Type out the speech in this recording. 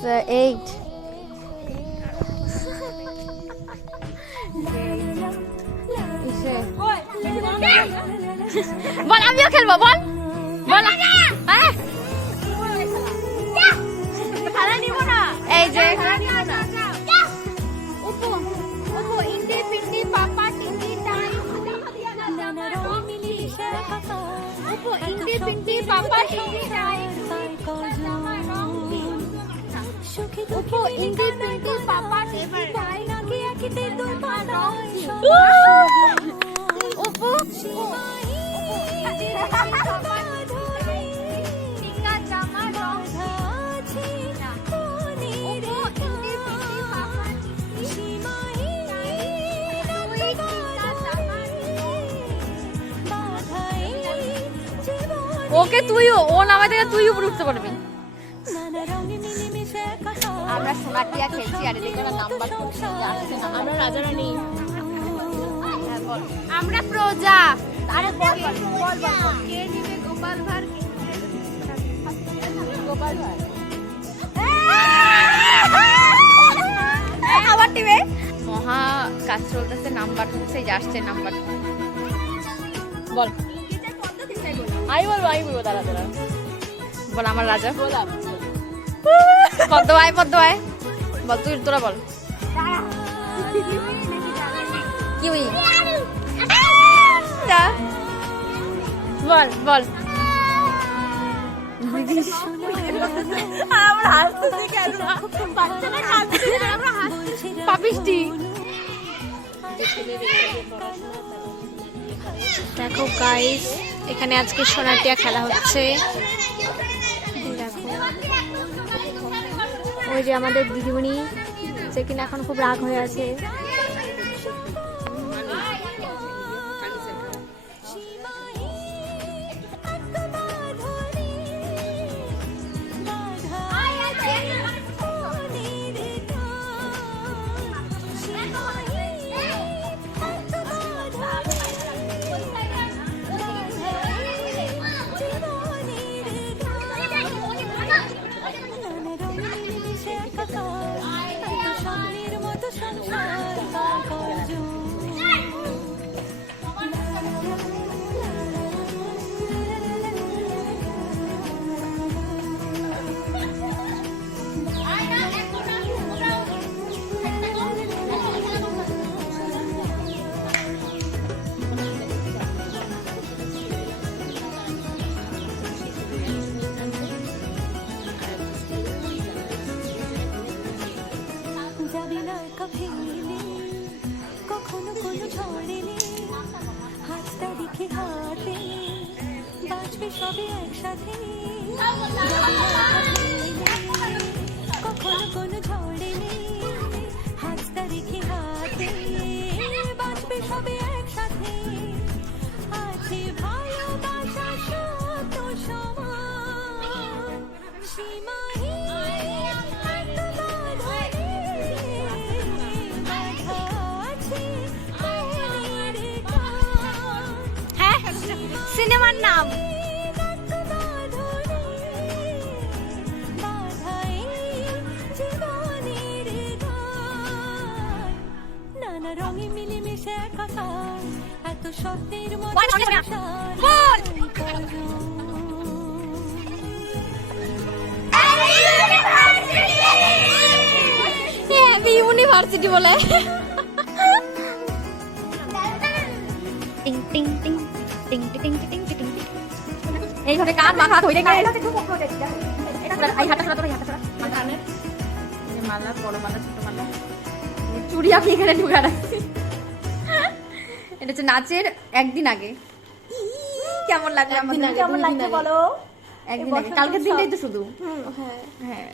8 বল আমিও খেলবো বল বল খেলা নিব না এই যে ইন্ডি পিন্ডি পাপা টিন্ডি টাই ইন্ডি পিন্ডি পাপা টিন্ডি টাই ইন্ডি পিন্ডি পাপা টিন্ডি টাই ওকে তুইও ও নামা থেকে তুই উপরে উঠতে পারবি আমরা সোনাটিয়া খেলছি আর এদিকে নাম্বার আসছে না আমরা রাজা রানী আমরা প্রজা আরে বল বল বল কে নিবে গোপাল ভাঁড় গোপাল ভাঁড় আবার টিমে মহা কাজ চলতেছে নাম্বার সেই আসছে নাম্বার বল আমি বলবো দাঁড়া বল আমার রাজা পদ্ম আয় বল তুই তোরা বল কি বল বল পাপিষ্টি দেখো গাইস এখানে আজকে সোনাটিয়া খেলা হচ্ছে দেখো ওই যে আমাদের দিদিমণি যে কিনা এখন খুব রাগ হয়ে আছে সবই একসাথে কখনো কোনো ঝড়ে নেই হাসতে দেখি হাতে বাঁচবে সবই একসাথে আছে ভালোবাসা সত্য সমান সীমাহীন হ্যাঁ সিনেমার নাম রঙে মিলে মিশে একাকার এত সত্যের ইউনিভার্সিটি বলে এইভাবে কান মাথা ধরে মালা বড় মালা ছোট মালা চুড়ি আমি এখানে ঢুকে রাখছি এটা হচ্ছে নাচের একদিন আগে কেমন লাগলো আমাদের কেমন লাগছে বলো একদিন আগে কালকের দিনটাই তো শুধু হ্যাঁ